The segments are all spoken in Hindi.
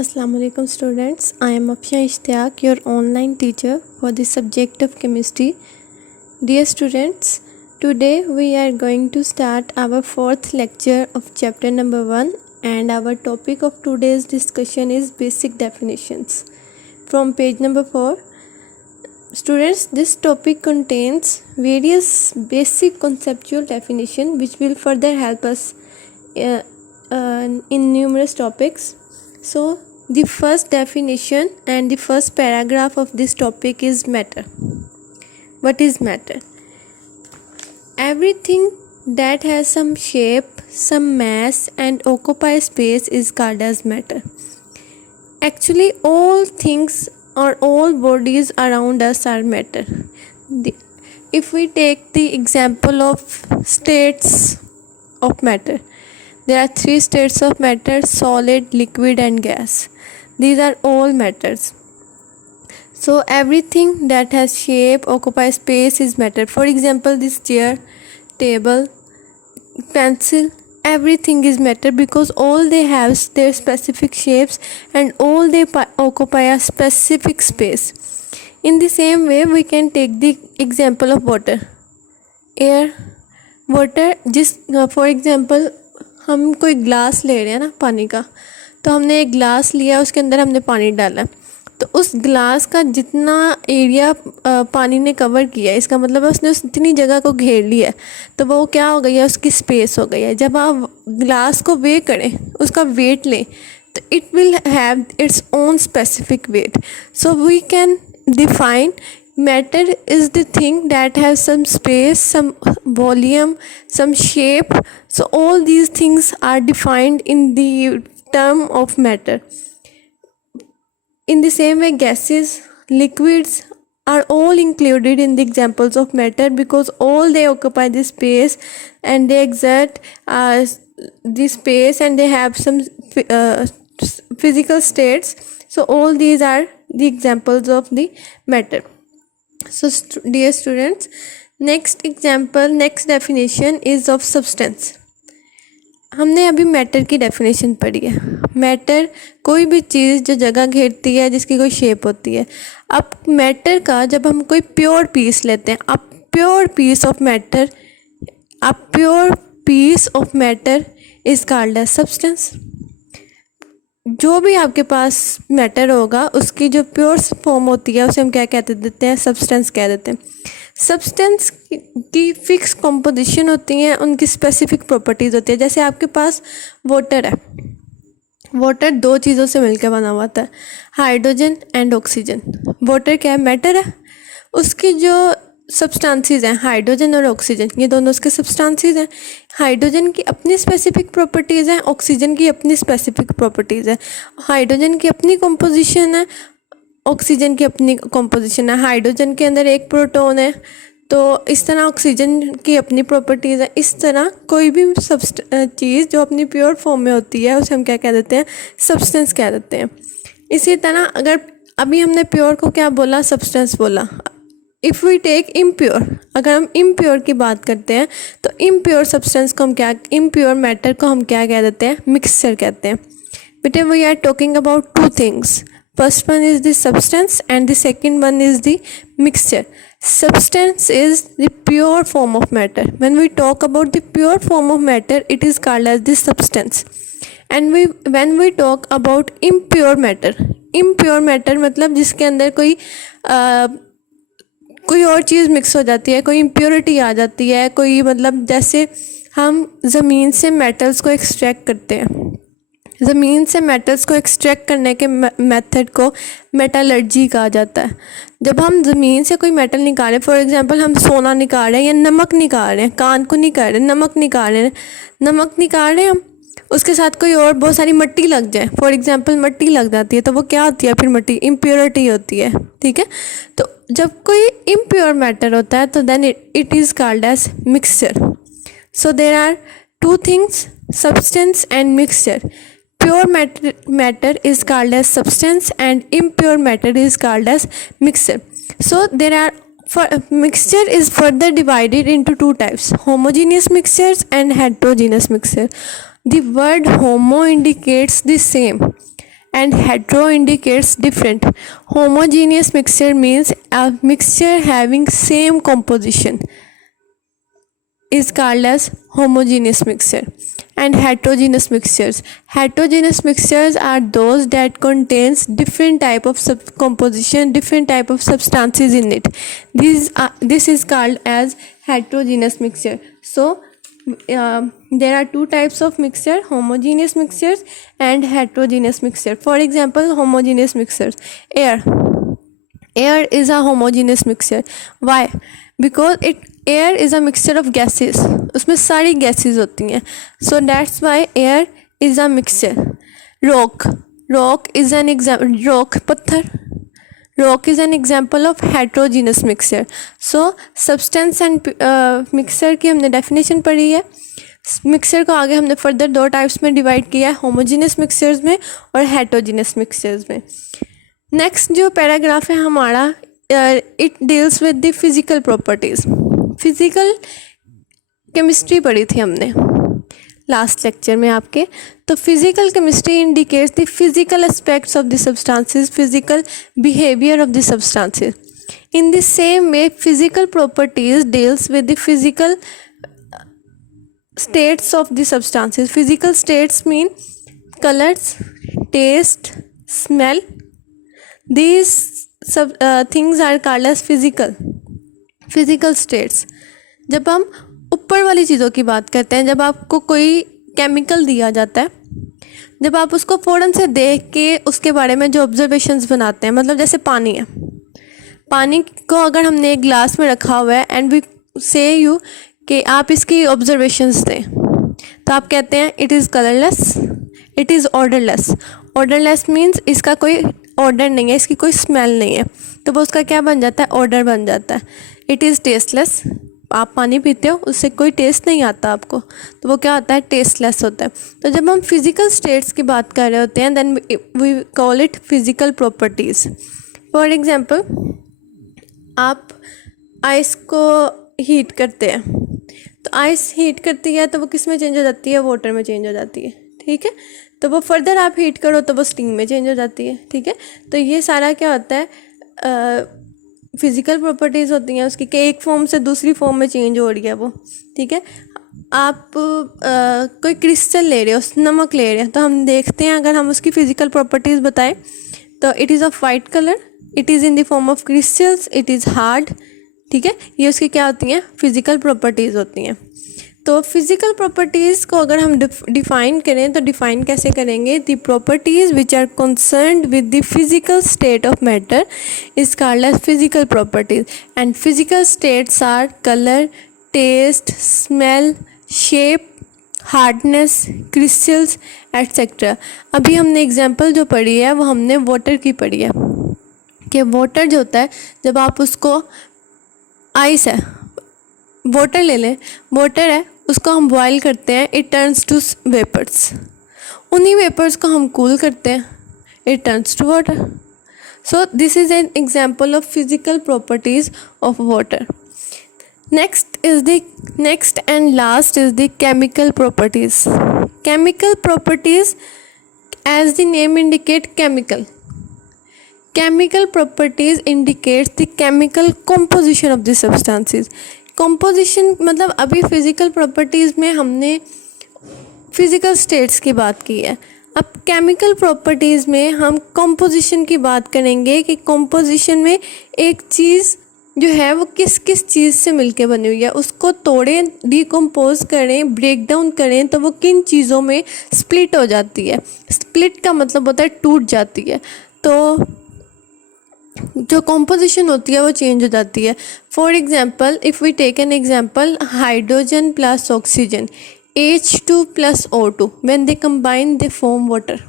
Assalamualaikum students, I am Afia Ishtiaq, your online teacher for the subject of chemistry. Dear students, today we are going to start our fourth lecture of chapter number 1 and our topic of today's discussion is basic definitions. From page number 4, students, this topic contains various basic conceptual definition which will further help us in numerous topics. So the first definition and the first paragraph of this topic is matter. What is matter? Everything that has some shape, some mass and occupies space is called as matter. Actually, all things or all bodies around us are matter. If we take the example of states of matter, there are 3 states of matter: solid, liquid and gas. These are all matters. So everything that has shape, occupies space is matter. For example, this chair, table, pencil, everything is matter because all they have their specific shapes and all they occupy a specific space. In the same way, we can take the example of water, air, water. For example, हम कोई ग्लास ले रहे हैं ना पानी का, तो हमने एक ग्लास लिया, उसके अंदर हमने पानी डाला, तो उस ग्लास का जितना एरिया पानी ने कवर किया, इसका मतलब है उसने उतनी जगह को घेर लिया, तो वो क्या हो गई है, उसकी स्पेस हो गई है. जब आप ग्लास को वे करें, उसका वेट लें, तो it will have its own specific weight. So we can define matter is the thing that has some space, some volume, some shape. So all these things are defined in the term of matter. In the same way, gases, liquids are all included in the examples of matter because all they occupy the space and they exert the space and they have some physical states. So all these are the examples of the matter. So dear students, next definition is of substance. हमने अभी मैटर की डेफिनेशन पढ़ी है. मैटर कोई भी चीज़ जो जगह घेरती है, जिसकी कोई शेप होती है. अब मैटर का जब हम कोई प्योर पीस लेते हैं, अब pure piece of matter is called as substance. जो भी आपके पास मैटर होगा, उसकी जो प्योर फॉर्म होती है उसे हम क्या कहते देते हैं, सब्सटेंस कह देते हैं. सब्सटेंस की फिक्स कंपोजिशन होती हैं, उनकी स्पेसिफिक प्रॉपर्टीज़ होती है. जैसे आपके पास वाटर है, वाटर 2 चीज़ों से मिलकर बना हुआ था, हाइड्रोजन एंड ऑक्सीजन. वाटर क्या है, मैटर है. उसकी जो सब्सटेंसेस हैं, हाइड्रोजन और ऑक्सीजन, ये दोनों उसके सब्सटेंसेस हैं. हाइड्रोजन की अपनी स्पेसिफिक प्रॉपर्टीज़ हैं, ऑक्सीजन की अपनी स्पेसिफिक प्रॉपर्टीज़ है. हाइड्रोजन की अपनी कंपोजिशन है, ऑक्सीजन की अपनी कंपोजिशन है. हाइड्रोजन के अंदर 1 प्रोटॉन है, तो इस तरह ऑक्सीजन की अपनी प्रॉपर्टीज़ है. इस तरह कोई भी चीज़ जो अपनी प्योर फॉर्म में होती है उसे हम क्या कह देते हैं, सब्सटेंस कह देते हैं. इसी तरह अगर अभी हमने प्योर को क्या बोला, सब्सटेंस बोला. इफ़ वी टेक इम्प्योर, अगर हम इम्प्योर की बात करते हैं तो इम्प्योर सब्सटेंस को हम क्या, इम्प्योर मैटर को हम क्या कह देते हैं, मिक्सचर कहते हैं. बेटे we are talking about 2 things. First one is the substance and the second one is the mixture. Substance is the pure form of matter. When we talk about the pure form of matter, it is called as the substance. And when we talk about impure matter मतलब जिसके अंदर कोई और चीज़ मिक्स हो जाती है, कोई इम्प्योरिटी आ जाती है, कोई मतलब जैसे हम ज़मीन से मेटल्स को एक्सट्रैक्ट करते हैं. ज़मीन से मेटल्स को एक्सट्रैक्ट करने के मेथड को मेटलर्जी कहा जाता है. जब हम ज़मीन से कोई मेटल निकाल रहे हैं, फॉर एग्जांपल हम सोना निकाल रहे हैं या नमक निकाल रहे हैं, कान को निकाल रहे हैं, नमक निकाल रहे हैं हम, उसके साथ कोई और बहुत सारी मिट्टी लग जाए, फॉर एग्जांपल मिट्टी लग जाती है, तो वो क्या होती है, फिर मिट्टी इम्प्योरिटी होती है. ठीक है, तो जब कोई इम्प्योर मैटर होता है तो then it is called as mixture. So there are 2 things, substance and mixture. Pure matter is called as substance and impure matter is called as mixture. So mixture is further divided into 2 types: homogeneous mixtures and heterogeneous mixture. The word homo indicates the same and hetero indicates different. Homogeneous mixture means a mixture having same composition is called as homogeneous mixture. And heterogeneous mixtures are those that contains different type of composition, different type of substances in it. This is called as heterogeneous mixture. So there are two types of mixture: homogeneous mixtures and heterogeneous mixture. For example, homogeneous mixtures: air is a homogeneous mixture. Why? Because air is a mixture of gases. उसमें सारी gases होती हैं. So that's why air is a mixture. Rock is an example. पत्थर. Rock is an example of heterogeneous mixture. So substance and mixture की हमने definition पढ़ी है. मिक्सचर को आगे हमने फर्दर दो टाइप्स में डिवाइड किया है, होमोजेनियस मिक्सचर्स में और हेटरोजेनियस मिक्सचर्स में. नेक्स्ट जो पैराग्राफ है हमारा, it deals with the physical properties. Physical chemistry पढ़ी थी हमने लास्ट लेक्चर में आपके. तो physical chemistry indicates the physical aspects of the substances, physical behaviour of the substances. In the same way physical properties deals with the physical states of the substances. Physical states mean colors, taste, smell. These things are called as physical states. जब हम ऊपर वाली चीज़ों की बात करते हैं, जब आपको कोई केमिकल दिया जाता है, जब आप उसको फ़ौरन से देख के उसके बारे में जो ऑब्जर्वेशंस बनाते हैं, मतलब जैसे पानी है, पानी को अगर हमने एक ग्लास में रखा हुआ है एंड वी से यू कि आप इसकी ऑब्जर्वेशंस दें, तो आप कहते हैं it is colourless, it is odourless. Odourless means इसका कोई ऑर्डर नहीं है, इसकी कोई स्मेल नहीं है, तो वो उसका क्या बन जाता है, ऑर्डर बन जाता है. इट इज़ टेस्टलेस, आप पानी पीते हो उससे कोई टेस्ट नहीं आता आपको, तो वो क्या होता है, टेस्टलेस होता है. तो जब हम फिज़िकल स्टेट्स की बात कर रहे होते हैं then we call it physical properties. For example, आप आइस को हीट करते हैं, तो आइस हीट करती है तो वो किस में चेंज हो जाती है, वाटर में चेंज हो जाती है. ठीक है, तो वो फर्दर आप हीट करो तो वो स्टीम में चेंज हो जाती है. ठीक है, तो ये सारा क्या होता है, फिज़िकल प्रॉपर्टीज़ होती हैं उसकी, कि एक फॉर्म से दूसरी फॉर्म में चेंज हो रही है वो. ठीक है, आप कोई क्रिस्टल ले रहे हो, नमक ले रहे हैं, तो हम देखते हैं अगर हम उसकी फ़िज़िकल प्रॉपर्टीज़ बताएं तो it is of white colour, it is in the form of crystals, it is hard. ठीक है, ये उसकी क्या होती हैं, फिज़िकल प्रॉपर्टीज़ होती हैं. तो फिज़िकल प्रॉपर्टीज़ को अगर हम डिफ़ाइन करें तो डिफ़ाइन कैसे करेंगे, the properties which are concerned with the physical state of matter is called as physical properties. And physical states are colour, taste, smell, shape, hardness, crystals etcetera. अभी हमने एग्जांपल जो पढ़ी है वो हमने वाटर की पढ़ी है, कि वाटर जो होता है, जब आप उसको, आइस है, वाटर ले लें, वाटर है, उसको हम बॉयल करते हैं, इट टर्न्स टू वेपर्स. उन्हीं वेपर्स को हम कूल करते हैं, it turns to water. So this is an example of physical properties of water. Next and last is the chemical properties. Chemical properties, as the name indicate, chemical properties indicates the chemical composition of the substances. composition मतलब अभी physical properties में हमने physical states की बात की है, अब chemical properties में हम composition की बात करेंगे कि composition में एक चीज़ जो है वो किस किस चीज़ से मिलके बनी हुई है, उसको तोड़ें, डिकम्पोज करें, ब्रेक डाउन करें तो वो किन चीज़ों में स्प्लिट हो जाती है. स्प्लिट का मतलब होता है टूट जाती है, तो जो कॉम्पोजिशन होती है वो चेंज हो जाती है. For example, if we take an example, hydrogen plus oxygen, H2 plus O2, when they combine they form water.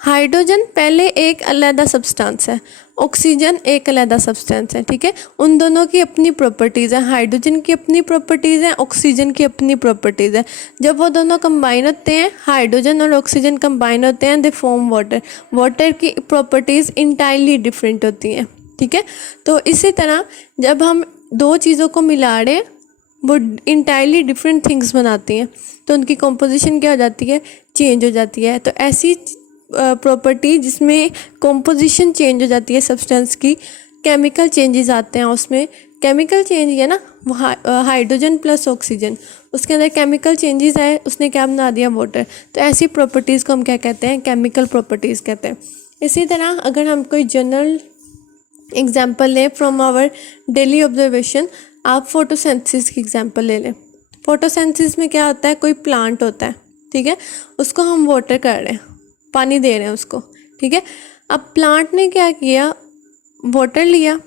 Hydrogen पहले एक अलग सब्सटेंस है, ऑक्सीजन एक अलग सब्सटेंस है. ठीक है, उन दोनों की अपनी प्रॉपर्टीज़ हैं, हाइड्रोजन की अपनी प्रॉपर्टीज़ हैं, ऑक्सीजन की अपनी प्रॉपर्टीज़ है. जब वो दोनों कंबाइन होते हैं, हाइड्रोजन और ऑक्सीजन कंबाइन होते हैं, दे फॉर्म वाटर. वाटर की प्रॉपर्टीज़ इंटायरली डिफरेंट होती हैं. ठीक है, तो इसी तरह जब हम दो चीज़ों को मिला रहे हैं वो इंटायरली डिफरेंट थिंग्स बनाती हैं, तो उनकी कॉम्पोजिशन क्या हो जाती है, चेंज हो जाती है. तो ऐसी प्रॉपर्टी जिसमें कॉम्पोजिशन चेंज हो जाती है सब्सटेंस की, केमिकल चेंजेस आते हैं उसमें। केमिकल चेंज है ना, हाइड्रोजन प्लस ऑक्सीजन, उसके अंदर केमिकल चेंजेस आए, उसने क्या बना दिया, वाटर। तो ऐसी प्रॉपर्टीज़ को हम क्या कहते हैं, केमिकल प्रॉपर्टीज़ कहते हैं। इसी तरह अगर हम कोई जनरल एग्जांपल लें फ्रॉम आवर डेली ऑब्जर्वेशन, आप फोटोसिंथेसिस की एग्जांपल ले लें। फोटोसिंथेसिस में क्या होता है, कोई प्लांट होता है, ठीक है, उसको हम वाटर कर रहे हैं, पानी दे रहे हैं उसको, ठीक है। अब प्लांट ने क्या किया, वाटर लिया,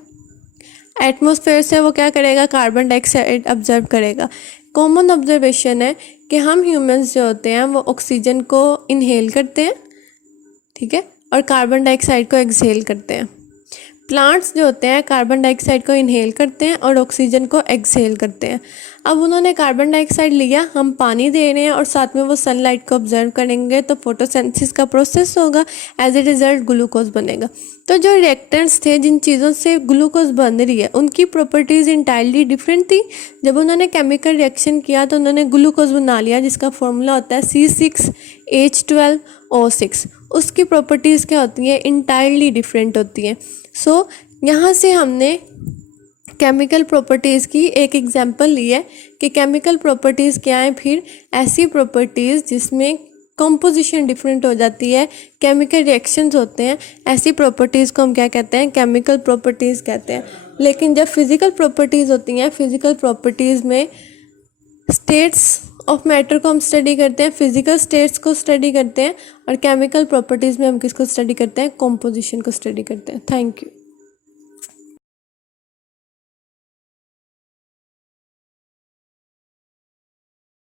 एटमॉस्फेयर से वो क्या करेगा, कार्बन डाइऑक्साइड ऑब्जर्व करेगा। कॉमन ऑब्जर्वेशन है कि हम ह्यूमंस जो होते हैं वो ऑक्सीजन को इनहेल करते हैं, ठीक है, और कार्बन डाइऑक्साइड को एक्सहेल करते हैं। प्लांट्स जो होते हैं कार्बन डाइऑक्साइड को इनहेल करते हैं और ऑक्सीजन को एक्सहेल करते हैं। अब उन्होंने कार्बन डाइऑक्साइड लिया, हम पानी दे रहे हैं और साथ में वो सनलाइट को ऑब्जर्व करेंगे, तो फोटोसिंथेसिस का प्रोसेस होगा, एज ए रिजल्ट ग्लूकोज बनेगा। तो जो रिएक्टेंट्स थे, जिन चीज़ों से ग्लूकोज बन रही है, उनकी प्रॉपर्टीज़ इंटायरली डिफरेंट थी। जब उन्होंने केमिकल रिएक्शन किया तो उन्होंने ग्लूकोज बना लिया, जिसका फॉर्मूला होता है C6H12O6। उसकी प्रॉपर्टीज़ क्या होती हैं, इंटायरली डिफरेंट होती हैं। सो यहाँ से हमने केमिकल प्रॉपर्टीज़ की एक एग्जांपल ली है कि केमिकल प्रॉपर्टीज़ क्या हैं। फिर ऐसी प्रॉपर्टीज़ जिसमें कंपोजिशन डिफरेंट हो जाती है, केमिकल रिएक्शंस होते हैं, ऐसी प्रॉपर्टीज़ को हम क्या कहते हैं, केमिकल प्रॉपर्टीज़ कहते हैं। लेकिन जब फिज़िकल प्रॉपर्टीज़ होती हैं, फिज़िकल प्रॉपर्टीज़ में स्टेट्स ऑफ मैटर को हम स्टडी करते हैं, फिजिकल स्टेट्स को स्टडी करते हैं, और केमिकल प्रॉपर्टीज़ में हम किसको स्टडी करते हैं, कंपोजिशन को स्टडी करते हैं। Thank you.